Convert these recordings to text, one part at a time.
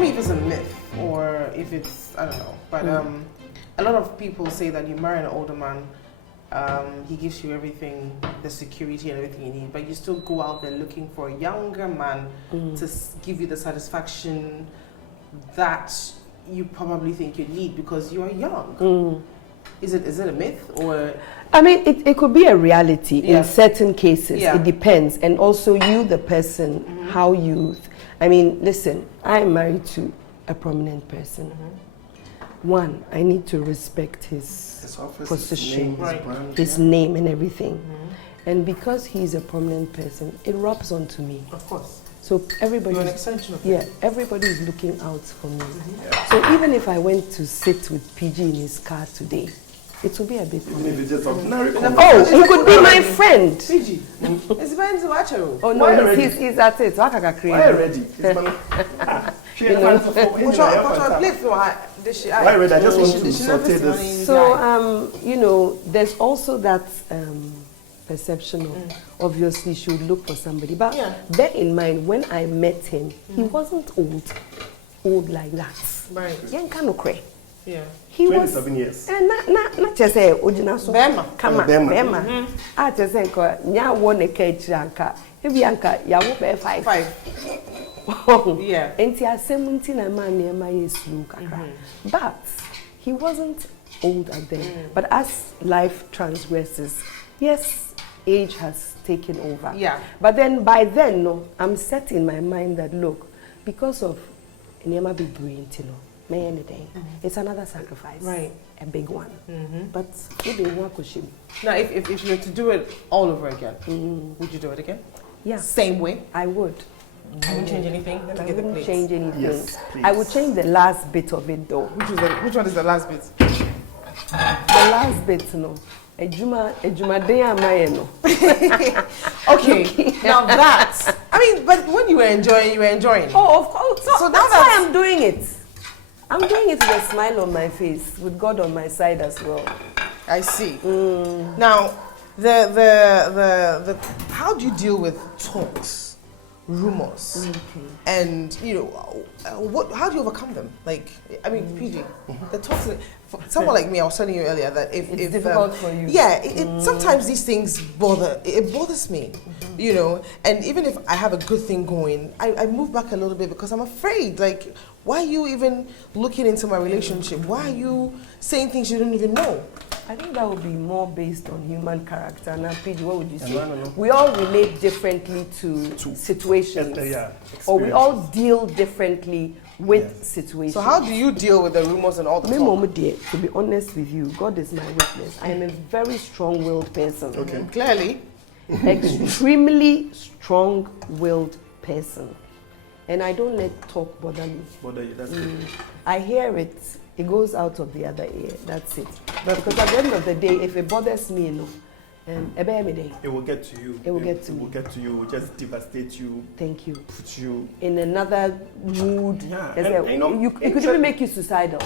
me if it's a myth or if it's, I don't know. But a lot of people say that you marry an older man, he gives you everything, the security and everything you need, but you still go out there looking for a younger man to give you the satisfaction that you probably think you need because you are young. Is it a myth or? I mean, it could be a reality in certain cases. It depends, and also you, the person, how you. I mean, listen, I am married to a prominent person. One, I need to respect his position, his name and everything. And because he's a prominent person, it rubs onto me. Of course. So everybody, you're an extension of it. Everybody is looking out for me. So even if I went to sit with PG in his car today, it will be a bit funny. Oh, he could be my friend. PG. It's going to watch you. Oh no, he's at it. Why already? Why already? I just want to saute this. So you know, there's also that perception of obviously she would look for somebody. But bear in mind, when I met him, he wasn't old like that. Right. Yeah. He 27 years. And not just say Ojinaso. Bema. Come on, Bema. I just say nya one cage anka. If yanka ya wo be 5. Yeah. And he has 17 and man my slow kakra. But he wasn't old at then. But as life transgresses, yes, age has taken over. Yeah. But then by then, no, I'm set in my mind that look, because of Nyama be brilliant, you know. It's another sacrifice, right? A big one. But maybe now, if you were to do it all over again, would you do it again? Yeah, same way. I would. I wouldn't change anything. I wouldn't change anything. Yes, I would change the last bit of it, though. Which one is the last bit? The last bit, no. Ejuma day no. Okay, now that I mean, but when you were enjoying. Oh, of course. So that's why I'm doing it. I'm doing it with a smile on my face, with God on my side as well. I see. Now, the how do you deal with talks, rumors, and you know, how do you overcome them? Like, I mean, PG, the talks. For someone like me, I was telling you earlier that if it's difficult for you. Yeah, sometimes these things bothers me, you know. And even if I have a good thing going, I move back a little bit because I'm afraid. Like, why are you even looking into my relationship? Why are you saying things you don't even know? I think that would be more based on human character. Now, PG, what would you say? We all relate differently to situations, or we all deal differently with situations. So how do you deal with the rumors and all the talk? To be honest with you, God is my witness. I am a very strong-willed person. Okay. Clearly. Extremely strong-willed person. And I don't let talk bother me. Bother you, that's good. I hear it, it goes out of the other ear, that's it. Because at the end of the day, if it bothers me, it will get to you. It will get to me. It will get to you, it will just devastate you. Thank you. Put you in another mood. Yeah. It could even make you suicidal.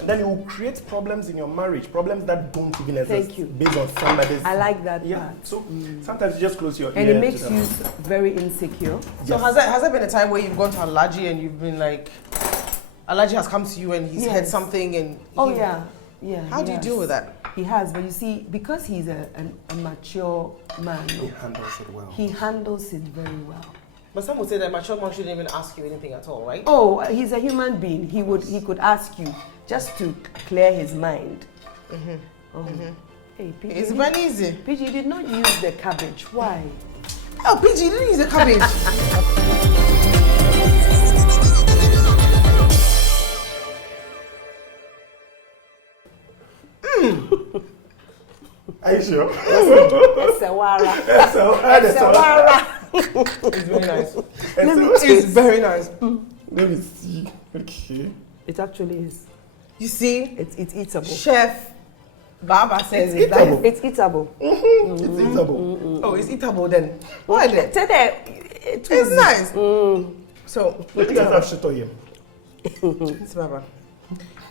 And then it will create problems in your marriage, problems that don't even exist. Thank you. Based on somebody's. I like that part. So sometimes you just close your ear. And it makes you very insecure. Yes. So has there been a time where you've gone to Alaji and you've been like, Alaji has come to you and he's heard something and... Yeah. How do you deal with that? He has, but you see, because he's a mature man. He handles it well. He handles it very well. But some would say that a mature man shouldn't even ask you anything at all, right? Oh, he's a human being. He could ask you just to clear his mind. Hey, PG, it's very easy. PG did not use the cabbage. Why? Oh, PG didn't use the cabbage. Are you sure? It's very nice. It's very nice. Let me see. Okay. It actually is. You see? It's eatable. Chef Baba says it's eatable. It's eatable. It's eatable. Oh, it's eatable then. Why then? It's nice. So, let me have shit on you. It's Baba.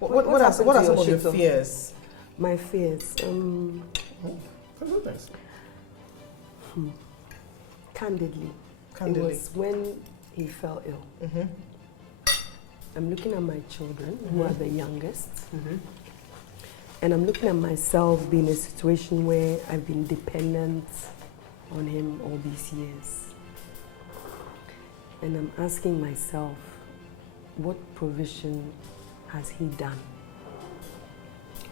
What are some of your fears? My fears. That's nice. Candidly. It was when he fell ill. I'm looking at my children, who are the youngest, and I'm looking at myself being in a situation where I've been dependent on him all these years. And I'm asking myself, what provision has he done?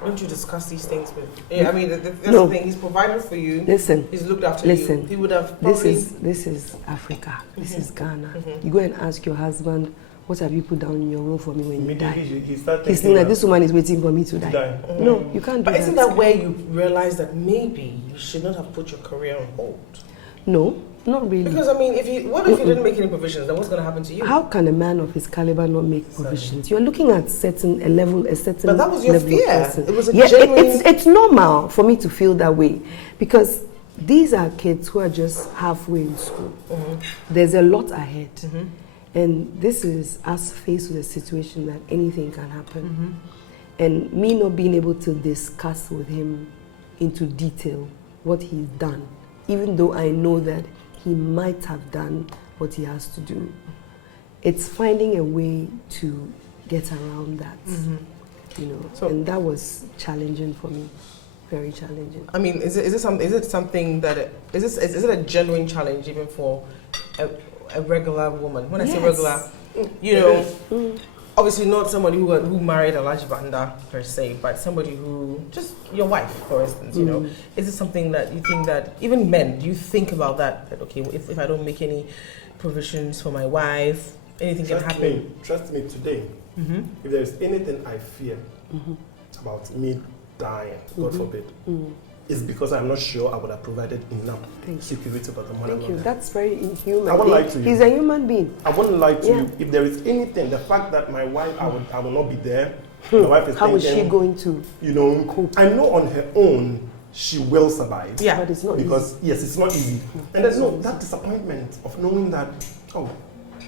Don't you discuss these things with? Yeah, I mean, that's the thing. He's provided for you. Listen. He's looked after you. He would have probably. This is Africa. This is Ghana. You go and ask your husband, what have you put down in your will for me when you die? He's thinking that this woman is waiting for me to die. No, you can't do that. But isn't that where you realize that maybe you should not have put your career on hold? No, not really. Because I mean, what if you didn't make any provisions? Then what's going to happen to you? How can a man of his caliber not make provisions? You're looking at a certain But that was your fear. Person. It was a genuine. It's normal for me to feel that way because these are kids who are just halfway in school. There's a lot ahead. And this is us faced with a situation that anything can happen. And me not being able to discuss with him into detail what he's done, even though I know that he might have done what he has to do. It's finding a way to get around that, you know. So, and that was challenging for me, very challenging. I mean, is it something that is it a genuine challenge even for a regular woman? When I say regular, you know, obviously not somebody who married a large banda per se, but somebody who, just your wife, for instance, you know. Is it something that you think that, even men, do you think about that okay, if I don't make any provisions for my wife, anything can happen? Trust me today, if there's anything I fear about me dying, God forbid, it's because I'm not sure I would have provided enough security about the money. Thank you. That's very inhuman. I won't lie to you. He's a human being. I won't lie to you. If there is anything, the fact that my wife, I will not be there. My wife is How is she going to? You know, cope? I know on her own she will survive. Yeah, but it's not because easy. yes, it's not easy. And there's that disappointment of knowing that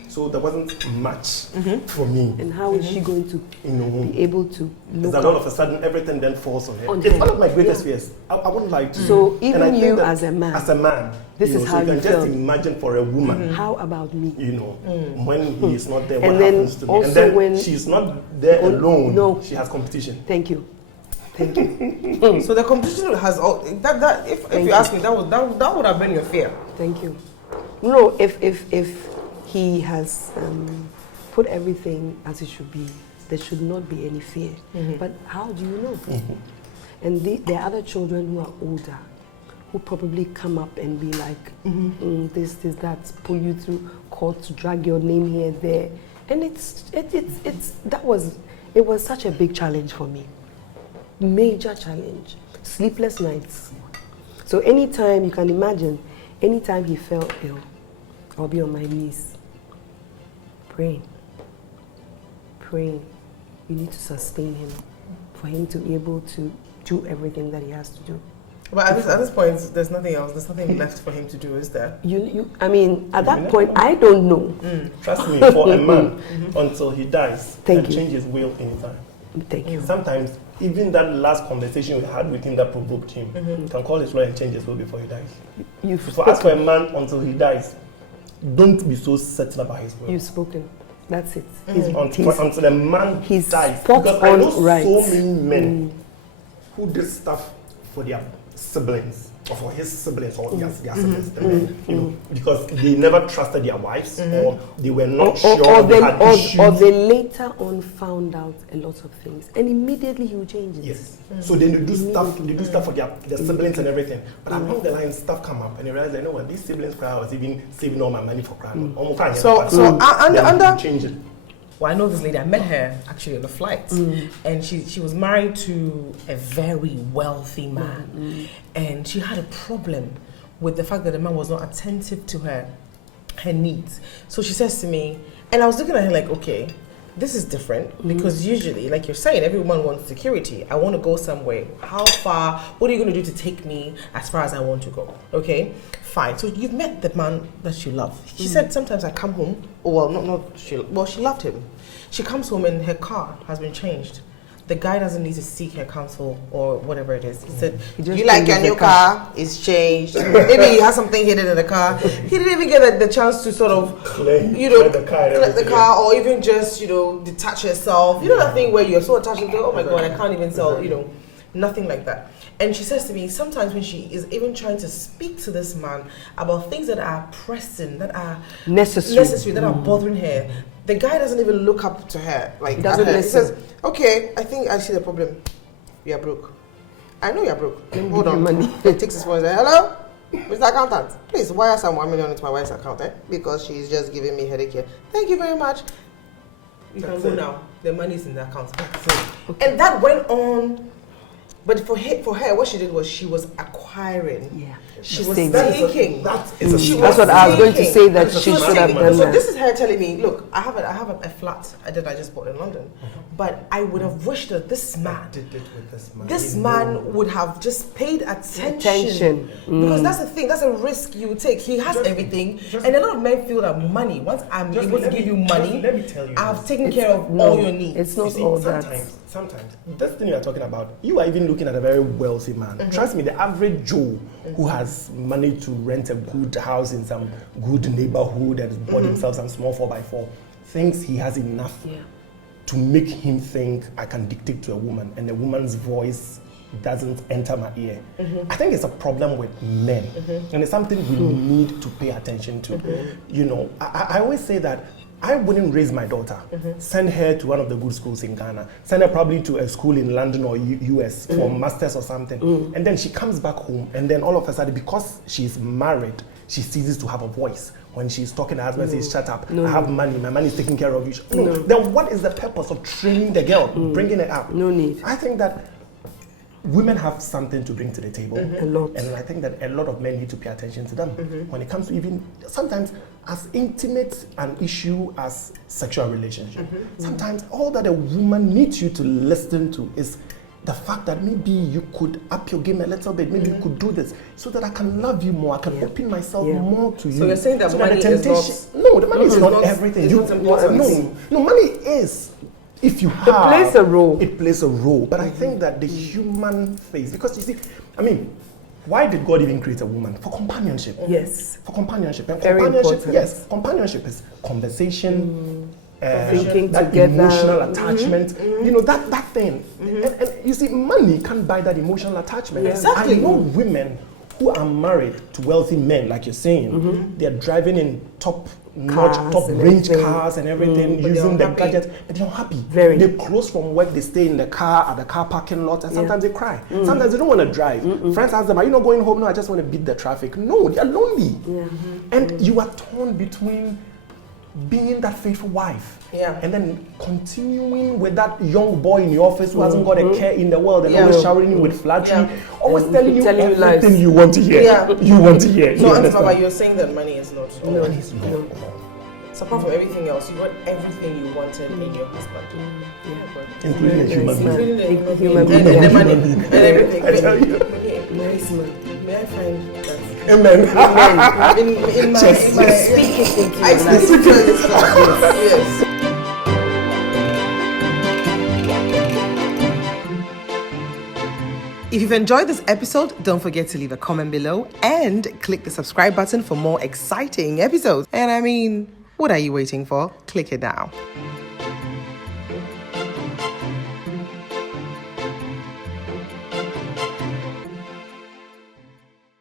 so there wasn't much for me. And how is she going to be able to look up? All of a sudden, everything then falls on her. It's one of my greatest fears. I wouldn't like to. So even you as a man, this is how you can just imagine for a woman. How about me? You know, when he is not there, what and happens to me? And then when she's not there alone, no, she has competition. Thank you. Thank you. So the competition has all that. If you ask me, that would have been your fear. Thank you. No, if he has put everything as it should be, there should not be any fear. But how do you know? And there are other children who are older, who probably come up and be like, this, that, pull you through court to drag your name here, there. And it was such a big challenge for me. Major challenge. Sleepless nights. So anytime, you can imagine, anytime he fell ill, I'll be on my knees, praying. You need to sustain him for him to be able to do everything that he has to do. But at this point, there's nothing else. There's nothing left for him to do, is there? I mean, at that point, I don't know. Trust me, for a man, until he dies, he can change his will anytime. Thank you. Sometimes, even that last conversation we had with him that provoked him, he can call his lawyer and change his will before he dies. So as for a man, until he dies, don't be so certain about his will. You've spoken. That's it. Until the man dies. Because I know so many men who did stuff for their siblings, or for his siblings, or their siblings, you know, because they never trusted their wives, or they were not sure they had issues. Or they later on found out a lot of things, and immediately he will change it. Yes. So they do stuff. They do stuff for their siblings and everything. But along the line, stuff come up, and they realize, you know what, these siblings cry. I was even saving all my money for crying. So change it. Well, I know this lady. I met her actually on the flight, and she was married to a very wealthy man, and she had a problem with the fact that the man was not attentive to her needs. So she says to me, and I was looking at her like, okay, this is different because usually, like you're saying, every woman wants security. I want to go somewhere. How far? What are you going to do to take me as far as I want to go? Okay, fine. So you've met the man that you love. She said sometimes I come home. She loved him. She comes home and her car has been changed. the guy doesn't need to seek her counsel or whatever it is. He said, you like your new car? It's changed. Maybe he has something hidden in the car. He didn't even get the chance to sort of, collect the car or even just, detach herself. You know that thing where you're so attached to, oh my God, I can't even tell, nothing like that. And she says to me, sometimes when she is even trying to speak to this man about things that are pressing, that are necessary, that are bothering her, the guy doesn't even look up to her. Like, he says, okay, I think I see the problem. You're broke. I know you're broke. Hold on. Money. He takes his phone and says, hello? Mr. Accountant, please wire some 1 million into my wife's account, because she's just giving me headache here. Thank you very much. You can go now. The money's in the account. Okay. And that went on. But for her, what she did was she was acquiring. Yeah. She was taking. That's what I was going to say, that she should have done. So this is her telling me, look, I have a flat that I just bought in London, but I would have wished that this man would have just paid attention. Because that's the thing, that's a risk you take. He has everything, and a lot of men feel that money. Once I'm able to give you money, let me tell you, I've taken care of all your needs. It's not all that. Sometimes this thing you're talking about, you are even looking at a very wealthy man. Trust me, the average Joe who has money to rent a good house in some good neighborhood and bought himself some small 4x4 thinks he has enough to make him think I can dictate to a woman, and a woman's voice doesn't enter my ear. I think it's a problem with men, and it's something we need to pay attention to. I always say that I wouldn't raise my daughter, send her to one of the good schools in Ghana, send her probably to a school in London or US for masters or something, and then she comes back home, and then all of a sudden, because she's married, she ceases to have a voice. When she's talking, her husband says, shut up, I have money, my money is taking care of you. Then what is the purpose of training the girl, bringing her up? No need. I think that women have something to bring to the table. A lot. And I think that a lot of men need to pay attention to them. When it comes to even, sometimes as intimate an issue as sexual relationship, sometimes all that a woman needs you to listen to is the fact that maybe you could up your game a little bit, maybe you could do this, so that I can love you more, I can open myself more to you. So you're saying that money is not... No, the money is not everything. No, money is... If you have, it plays a role. It plays a role. But I think that the human face, because you see, why did God even create a woman? For companionship. Yes. For companionship. And very companionship, important. yes, companionship is conversation, thinking that together, emotional attachment, that thing. And you see, money can't buy that emotional attachment. Yeah. Exactly. I know women who are married to wealthy men, like you're saying, they're driving in top range cars and everything, using the gadgets, but they're unhappy. They close from work, they stay in the car at the car parking lot, and sometimes they cry. Sometimes they don't want to drive. Friends ask them, are you not going home? No, I just want to beat the traffic. No, they're lonely. And you are torn between being that faithful wife and then continuing with that young boy in the office who hasn't got a care in the world and always showering you with flattery, always telling you everything you want to hear. You want to hear. So, Auntie Baba, you're saying that money is not all. Money is not all. So apart from everything else, you got everything you wanted in your husband. Including a human being. Including a human being. And the money and everything. I tell you. Nice man. May I find that? Amen. In my speaking into I speak into this class. Yes. If you've enjoyed this episode, don't forget to leave a comment below and click the subscribe button for more exciting episodes. And what are you waiting for? Click it now.